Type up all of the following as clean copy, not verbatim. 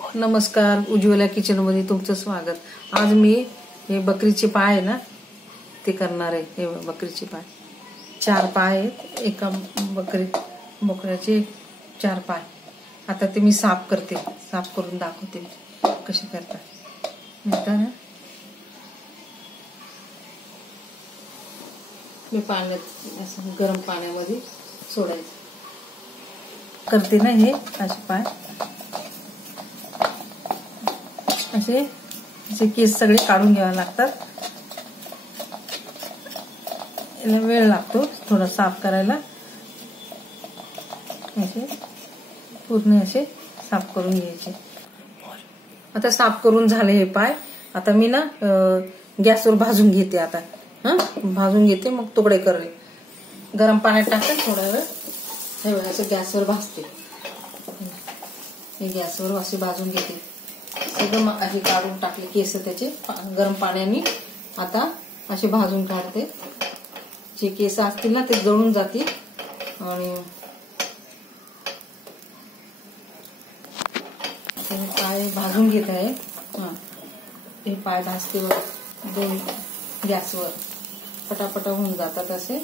नमस्कार, उज्ज्वला किचनमध्ये तुमचं स्वागत. आज मी हे बकरीचे पाय आहे ना ते करणार आहे. हे बकरीचे पाय 4 पाय आहेत. एका बोकड्याचे 4 पाय. आता ते मी साफ करते, साफ करून दाखवते कसे करतात. नंतर मी पाण्यात असं गरम पाण्यामध्ये सोडायचं करते ना. हे असे पाय असे केस सगळे काढून घ्यावे लागतात. याला वेळ लागतो थोडा साफ करायला. असे पूर्ण असे साफ करून घ्यायचे. आता साफ करून झाले हे पाय. आता मी ना गॅसवर भाजून घेते. आता भाजून घेते, मग तुकडे करते. गरम पाण्यात टाकते थोडा वेळ. हे बघा असं गॅसवर भाजते. हे गॅसवर असे भाजून घेते. सगळं असे काढून टाकले केस त्याचे गरम पाण्याने. आता असे भाजून काढते. जे केस असतील ना ते जळून जातील. आणि पाय भाजून घेत आहे. हे पाय भाजते दोन गॅसवर पटापटा होऊन जातात असे.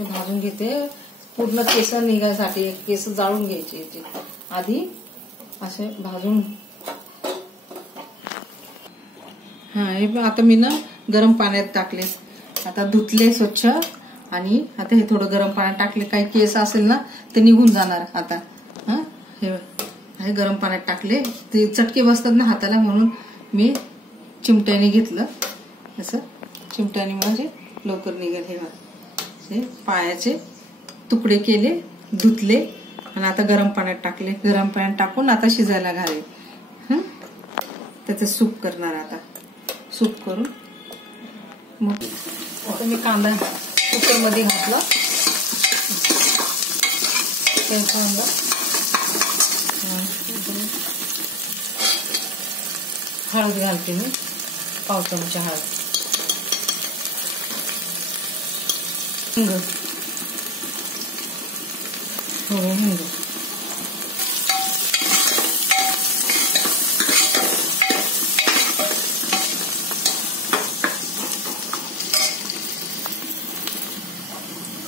भाजून घेते पूर्ण केस निघायसाठी. केस जाळून घ्यायचे आधी असे भाजून. आता मी ना गरम पाण्यात टाकले. आता धुतले स्वच्छ. आणि आता हे थोडं गरम पाण्यात टाकले. काही केस असेल ना ते निघून जाणार. आता हे गरम पाण्यात टाकले. ते चटके बसतात ना हाताला, म्हणून मी चिमट्याने घेतलं. असं चिमट्याने म्हणजे लवकर निघेल. हे पायाचे तुकडे केले, धुतले आणि आता गरम पाण्यात टाकले. गरम पाण्यात टाकून आता शिजायला घाले. त्याचं सूप करणार. आता सूप करून मग आता मी कांदा कुकरमध्ये घातला. कांदा हळद घालते मी. पाव चमचा हळद. हिंग थोडं हिंग.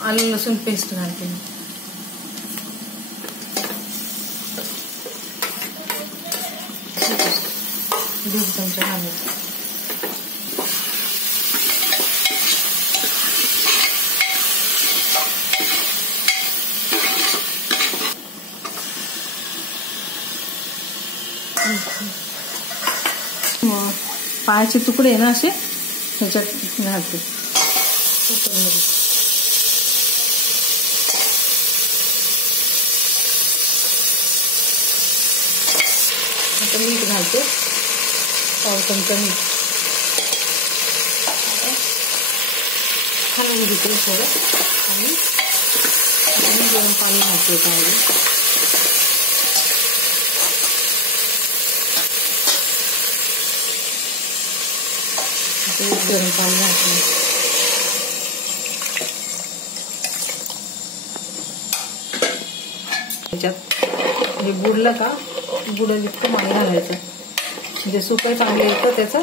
आलं लसूण पेस्ट घालते मी. दीड चमचा घालायचं. पायाचे तुकडे आहे ना असे ह्याच्यात घालते कुकरमध्ये. आता मीठ घालते. पाव चमचा मीठ. हलवून घेते थोडं. आणि गरम पाणी घालते त्यामध्ये. गरम पाणी घातलं. त्याच्यात हे बुडलं का बुडलं इतकं पाणी घालायचं. म्हणजे सुकं चांगलं येतं त्याचं.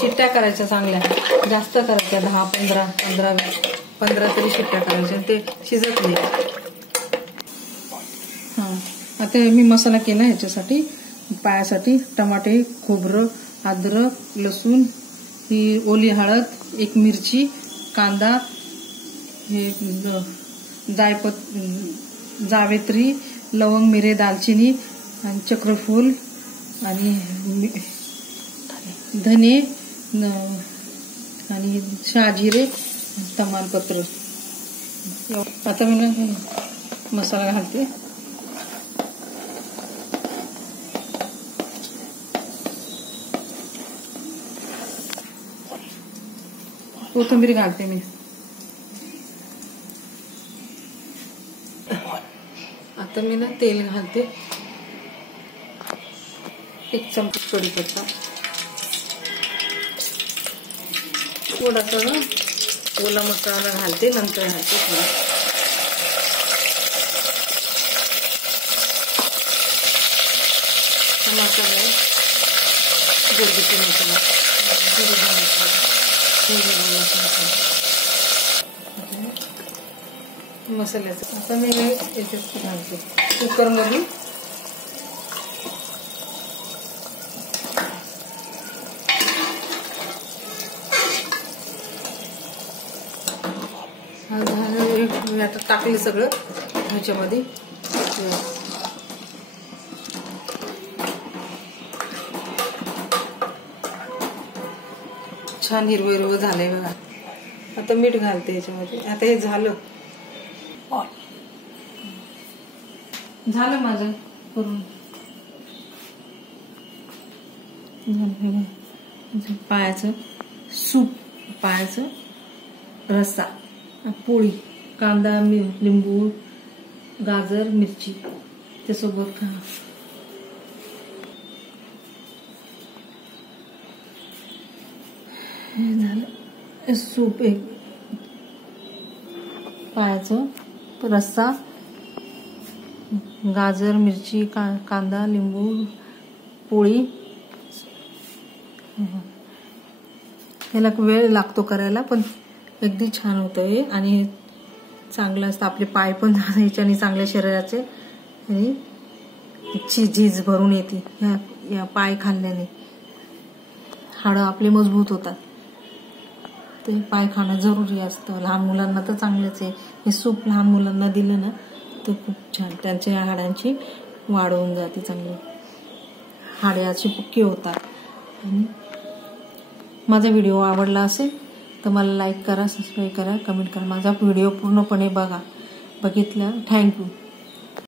शिट्ट्या करायच्या चांगल्या, जास्त करायच्या. 10-15 तरी शिट्ट्या करायच्या. ते शिजत नाही. आता मी मसाला केला ह्याच्यासाठी. पायासाठी टमाटे, खोबरं, अद्रक, लसूण, ही ओली हळद, 1 मिरची, कांदा, हे जावेत्री, लवंग, मिरे, दालचिनी आणि चक्रफूल आणि धने आणि शहाजिरे, तमालपत्र. आता मी ना मसाला घालते. कोथिंबीर घालते मी. आता मी ना तेल घालते. 1 चमचा कढीपत्ता. थोडासा ओला मसाला घालते, नंतर घालते थोडा. सगळं घरगुती मसाला मसाल्याचं आता मी याच्यात घालते कुकरमध्ये. आता टाकले सगळं ह्याच्यामध्ये. छान हिरवं हिरवं झालंय बघा. आता मीठ घालते याच्यामध्ये. आता हे झालं माझं करून. पायाचं सूप, पायाचं रस्सा, पोळी, कांदा, लिंबू, गाजर, मिरची त्यासोबत खा. हे झालं सूप. एक पायाचं रस्सा, गाजर, मिरची, कांदा, लिंबू, पोळी. ह्याला वेळ लागतो करायला पण अगदी छान होतं हे आणि चांगलं असतं. आपले पाय पण ह्याच्याने चांगल्या शरीराचे आणि झीज भरून येते या पाय खाल्ल्याने. हाडं आपले मजबूत होतात. ते पाय खाणं जरुरी असतं. लहान मुलांना तर चांगलंच आहे. हे सूप लहान मुलांना दिलं ना तर खूप छान त्यांच्या हाडांची वाढ होऊन जाते. चांगली हाडे अशी पक्की होतात. आणि माझा व्हिडिओ आवडला असेल तर मला लाईक करा, सबस्क्राईब करा, कमेंट करा. माझा व्हिडिओ पूर्णपणे बघितला. थँक्यू.